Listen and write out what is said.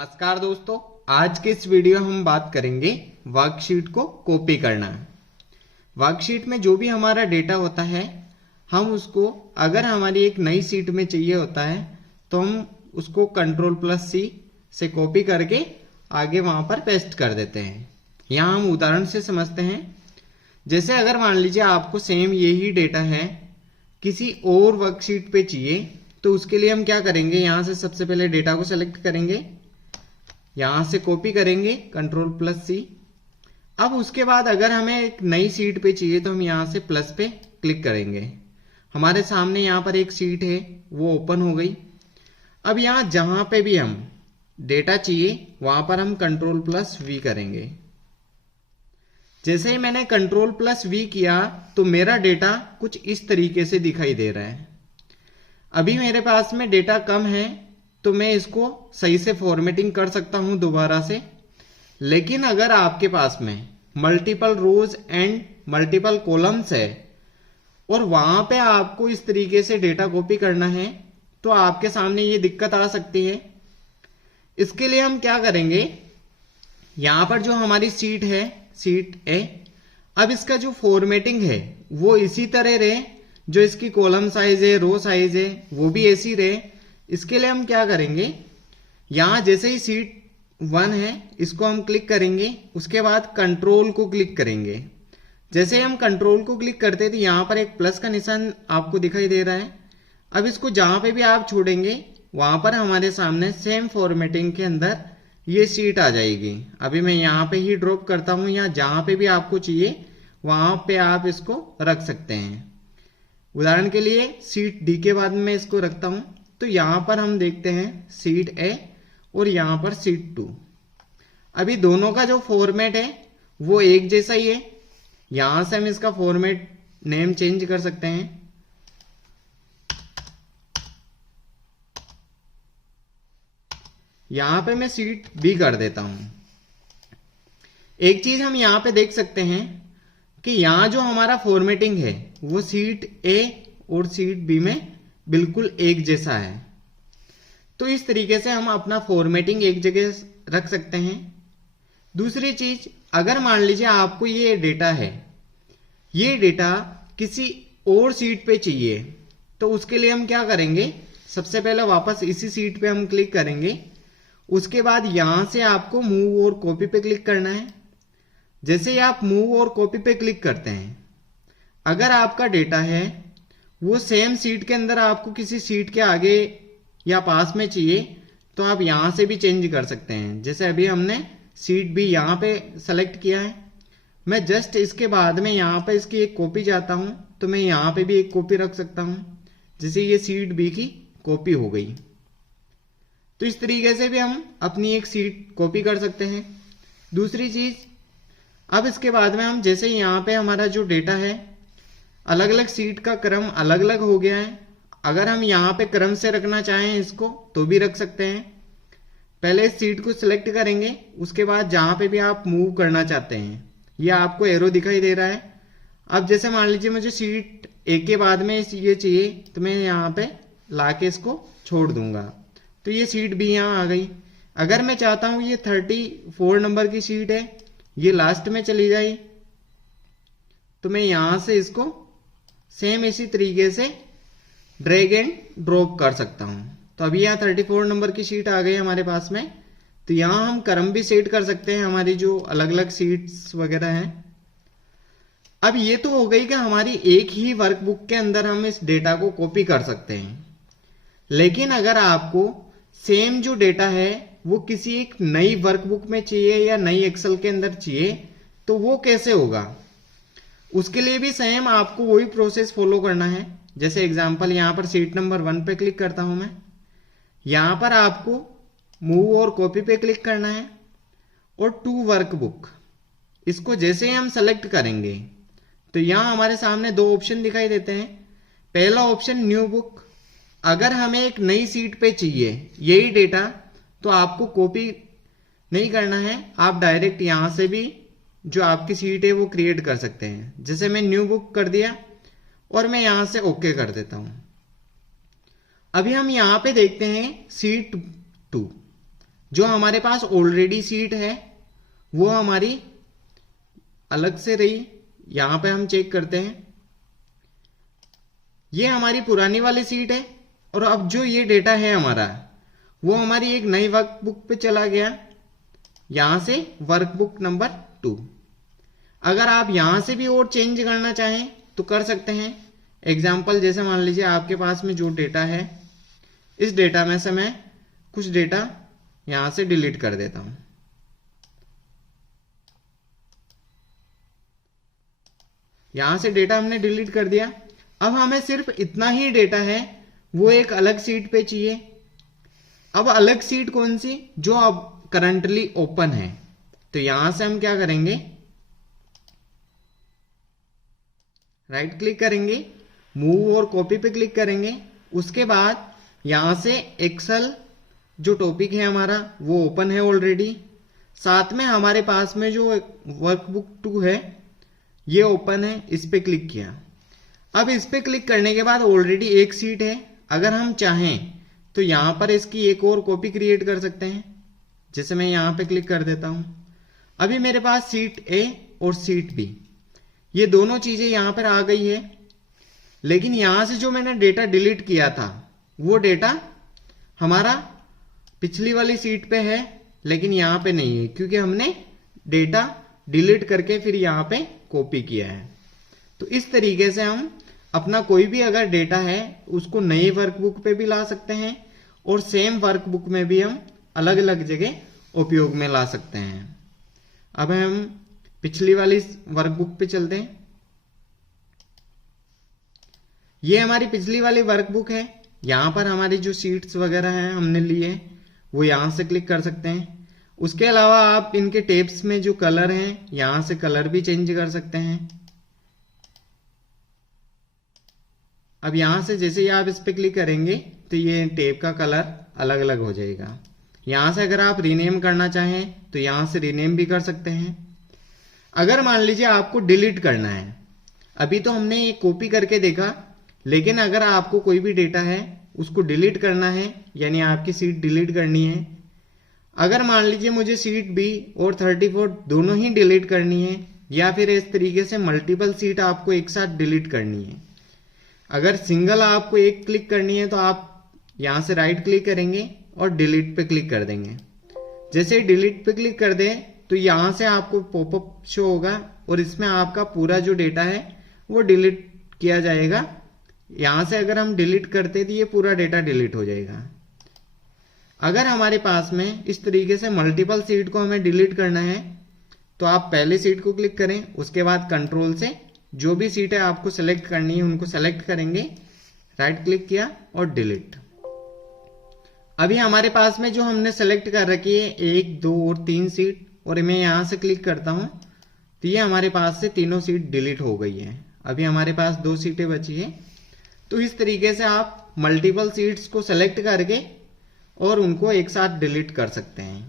नमस्कार दोस्तों, आज के इस वीडियो में हम बात करेंगे वर्कशीट को कॉपी करना। वर्कशीट में जो भी हमारा डेटा होता है, हम उसको अगर हमारी एक नई शीट में चाहिए होता है तो हम उसको Ctrl+C से कॉपी करके आगे वहां पर पेस्ट कर देते हैं। यहाँ हम उदाहरण से समझते हैं। जैसे अगर मान लीजिए आपको सेम यही डेटा है किसी और वर्कशीट पे चाहिए, तो उसके लिए हम क्या करेंगे, यहाँ से सबसे पहले डेटा को सेलेक्ट करेंगे, यहां से कॉपी करेंगे Ctrl+C। अब उसके बाद अगर हमें एक नई शीट पे चाहिए तो हम यहां से प्लस पे क्लिक करेंगे। हमारे सामने यहां पर एक शीट है, वो ओपन हो गई। अब यहां जहां पे भी हम डेटा चाहिए वहां पर हम Ctrl+V करेंगे। जैसे ही मैंने Ctrl+V किया तो मेरा डेटा कुछ इस तरीके से दिखाई दे रहा है। अभी मेरे पास में डेटा कम है तो मैं इसको सही से फॉर्मेटिंग कर सकता हूं दोबारा से। लेकिन अगर आपके पास में multiple rows and multiple columns है और वहां पे आपको इस तरीके से डेटा कॉपी करना है तो आपके सामने ये दिक्कत आ सकती है। इसके लिए हम क्या करेंगे, यहां पर जो हमारी सीट है, सीट ए, अब इसका जो फॉर्मेटिंग है वो इसी तरह रहे, जो इसकी कॉलम साइज है, रो साइज है, वो भी ऐसी रहे। इसके लिए हम क्या करेंगे, यहां जैसे ही सीट 1 है इसको हम क्लिक करेंगे, उसके बाद कंट्रोल को क्लिक करेंगे। जैसे ही हम कंट्रोल को क्लिक करते हैं तो यहां पर एक प्लस का निशान आपको दिखाई दे रहा है। अब इसको जहां पे भी आप छोड़ेंगे वहां पर हमारे सामने सेम फॉर्मेटिंग के अंदर ये सीट आ जाएगी। अभी मैं यहां पे ही ड्रॉप करता हूं, या जहां पे भी आपको चाहिए वहां पे आप इसको रख सकते हैं। उदाहरण के लिए सीट डी के बाद में इसको रखता हूं, तो यहां पर हम देखते हैं सीट ए और यहां पर सीट 2। अभी दोनों का जो फॉर्मेट है वो एक जैसा ही है। यहां से हम इसका फॉर्मेट नेम चेंज कर सकते हैं। यहां पे मैं सीट बी कर देता हूं। एक चीज हम यहां पे देख सकते हैं कि यहां जो हमारा फॉर्मेटिंग है वो सीट ए और सीट बी में बिल्कुल एक जैसा है। तो इस तरीके से हम अपना फॉर्मेटिंग एक जगह रख सकते हैं। दूसरी चीज, अगर मान लीजिए आपको ये डेटा है, ये डेटा किसी और सीट पे चाहिए, तो उसके लिए हम क्या करेंगे, सबसे पहले वापस इसी सीट पे हम क्लिक करेंगे। उसके बाद यहां से आपको मूव और कॉपी पे क्लिक करना है। जैसे ही आप मूव और कॉपी पे क्लिक करते हैं, अगर आपका डेटा है वो सेम सीट के अंदर आपको किसी सीट के आगे या पास में चाहिए, तो आप यहां से भी चेंज कर सकते हैं। जैसे अभी हमने सीट बी यहां पे सेलेक्ट किया है, मैं जस्ट इसके बाद में यहां पे इसकी एक कॉपी चाहता हूं तो मैं यहां पे भी एक कॉपी रख सकता हूं। जैसे ये सीट बी की कॉपी हो गई। तो इस तरीके से भी हम अपनी एक सीट कॉपी कर सकते हैं। दूसरी चीज, अब इसके बाद में हम जैसे यहां पे हमारा जो डेटा है, अलग अलग सीट का क्रम अलग अलग हो गया है। अगर हम यहां पे क्रम से रखना चाहें इसको तो भी रख सकते हैं। पहले इस सीट को सिलेक्ट करेंगे, उसके बाद जहां पे भी आप मूव करना चाहते हैं, ये आपको एरो दिखाई दे रहा है। अब जैसे मान लीजिए मुझे सीट एक के बाद में ये चाहिए, तो मैं यहाँ पे लाके इसको छोड़ दूंगा, तो ये सीट भी यहाँ आ गई। अगर मैं चाहता हूं ये 34 नंबर की सीट है, ये लास्ट में चली जाए, तो मैं यहां से इसको सेम इसी तरीके से ड्रैग एंड ड्रॉप कर सकता हूं। तो अभी यहाँ 34 नंबर की सीट आ गई हमारे पास में। तो यहां हम क्रम भी सेट कर सकते हैं, हमारी जो अलग अलग सीट्स वगैरह हैं। अब ये तो हो गई कि हमारी एक ही वर्कबुक के अंदर हम इस डेटा को कॉपी कर सकते हैं। लेकिन अगर आपको सेम जो डेटा है वो किसी एक नई वर्कबुक में चाहिए या नई एक्सेल के अंदर चाहिए, तो वो कैसे होगा, उसके लिए भी सेम आपको वही प्रोसेस फॉलो करना है। जैसे एग्जांपल यहां पर सीट नंबर 1 पे क्लिक करता हूं मैं, यहां पर आपको मूव और कॉपी पे क्लिक करना है और टू वर्कबुक, इसको जैसे ही हम सेलेक्ट करेंगे तो यहां हमारे सामने दो ऑप्शन दिखाई देते हैं। पहला ऑप्शन न्यू बुक, अगर हमें एक नई सीट पे चाहिए यही डेटा, तो आपको कॉपी नहीं करना है, आप डायरेक्ट यहां से भी जो आपकी सीट है वो क्रिएट कर सकते हैं। जैसे मैं न्यू बुक कर दिया और मैं यहां से ओके कर देता हूं। अभी हम यहां पे देखते हैं सीट 2, जो हमारे पास ऑलरेडी सीट है वो हमारी अलग से रही। यहां पे हम चेक करते हैं, ये हमारी पुरानी वाली सीट है और अब जो ये डेटा है हमारा वो हमारी एक नई वर्कबुक पे चला गया, यहां से वर्कबुक नंबर 2। अगर आप यहां से भी और चेंज करना चाहें तो कर सकते हैं। एग्जाम्पल जैसे मान लीजिए आपके पास में जो डेटा है, इस डेटा में से मैं कुछ डेटा यहां से डिलीट कर देता हूं। यहां से डेटा हमने डिलीट कर दिया। अब हमें सिर्फ इतना ही डेटा है, वो एक अलग सीट पे चाहिए। अब अलग सीट कौन सी? जो अब करंटली ओपन है। तो यहां से हम क्या करेंगे, राइट क्लिक करेंगे, मूव और कॉपी पे क्लिक करेंगे। उसके बाद यहां से एक्सेल जो टॉपिक है हमारा वो ओपन है ऑलरेडी, साथ में हमारे पास में जो वर्कबुक 2 है ये ओपन है, इस पे क्लिक किया। अब इस पे क्लिक करने के बाद ऑलरेडी एक सीट है, अगर हम चाहें तो यहां पर इसकी एक और कॉपी क्रिएट कर सकते हैं। जैसे मैं यहां पे क्लिक कर देता हूं, अभी मेरे पास सीट ए और सीट बी ये दोनों चीजें यहां पर आ गई है। लेकिन यहां से जो मैंने डेटा डिलीट किया था वो डेटा हमारा पिछली वाली सीट पे है, लेकिन यहां पे नहीं है क्योंकि हमने डेटा डिलीट करके फिर यहां पे कॉपी किया है। तो इस तरीके से हम अपना कोई भी अगर डेटा है उसको नई वर्कबुक पे भी ला सकते हैं और सेम वर्कबुक में भी हम अलग अलग जगह उपयोग में ला सकते हैं। अब हम पिछली वाली वर्कबुक पे चलते हैं। ये हमारी पिछली वाली वर्कबुक है, यहां पर हमारी जो शीट्स वगैरह हैं हमने लिए वो यहां से क्लिक कर सकते हैं। उसके अलावा आप इनके टेब्स में जो कलर हैं यहां से कलर भी चेंज कर सकते हैं। अब यहां से जैसे ही आप इस पे क्लिक करेंगे तो ये टेब का कलर अलग अलग हो जाएगा। यहां से अगर आप रीनेम करना चाहें तो यहां से रीनेम भी कर सकते हैं। अगर मान लीजिए आपको डिलीट करना है, अभी तो हमने ये कॉपी करके देखा, लेकिन अगर आपको कोई भी डेटा है उसको डिलीट करना है, यानी आपकी सीट डिलीट करनी है। अगर मान लीजिए मुझे सीट बी और 34 दोनों ही डिलीट करनी है, या फिर इस तरीके से मल्टीपल सीट आपको एक साथ डिलीट करनी है। अगर सिंगल आपको एक क्लिक करनी है तो आप यहां से राइट क्लिक करेंगे और डिलीट पे क्लिक कर देंगे। जैसे ही डिलीट पे क्लिक कर दें तो यहां से आपको पॉपअप शो होगा और इसमें आपका पूरा जो डेटा है वो डिलीट किया जाएगा। यहां से अगर हम डिलीट करते तो ये पूरा डेटा डिलीट हो जाएगा। अगर हमारे पास में इस तरीके से मल्टीपल सीट को हमें डिलीट करना है तो आप पहले सीट को क्लिक करें, उसके बाद कंट्रोल से जो भी सीटें आपको सेलेक्ट करनी है उनको सेलेक्ट करेंगे, राइट क्लिक किया और डिलीट। अभी हमारे पास में जो हमने सेलेक्ट कर रखी है 1, 2 और 3 सीट, और मैं यहां से क्लिक करता हूं तो ये हमारे पास से तीनों सीट डिलीट हो गई है। अभी हमारे पास 2 सीटें बची है। तो इस तरीके से आप मल्टीपल सीट्स को सेलेक्ट करके और उनको एक साथ डिलीट कर सकते हैं।